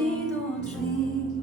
几多追。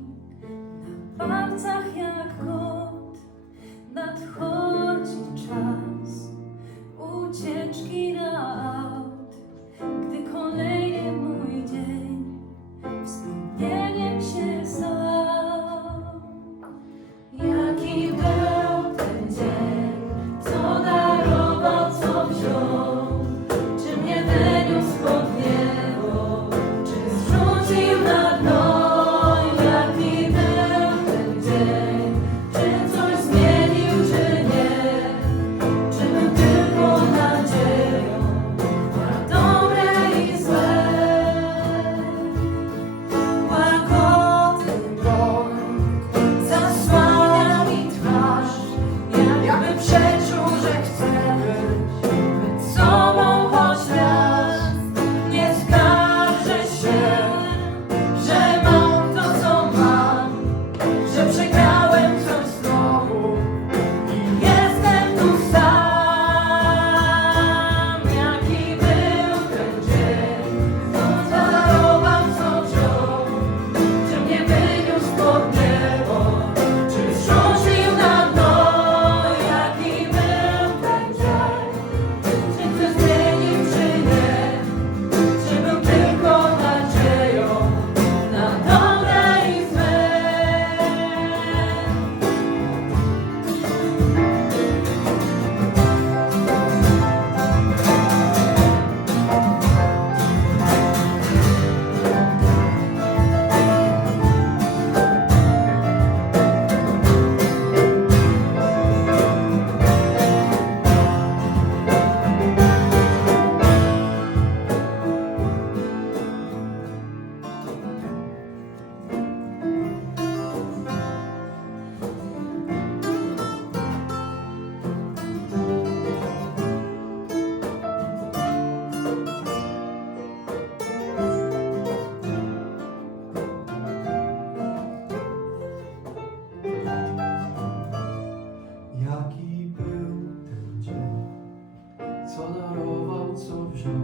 darował, co wziął?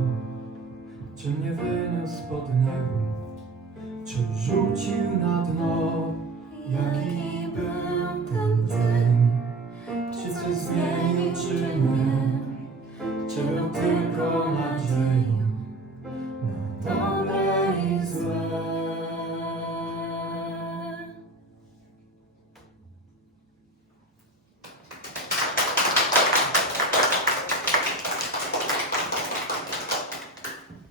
Czy mnie wyniósł pod niebo? Czy rzucił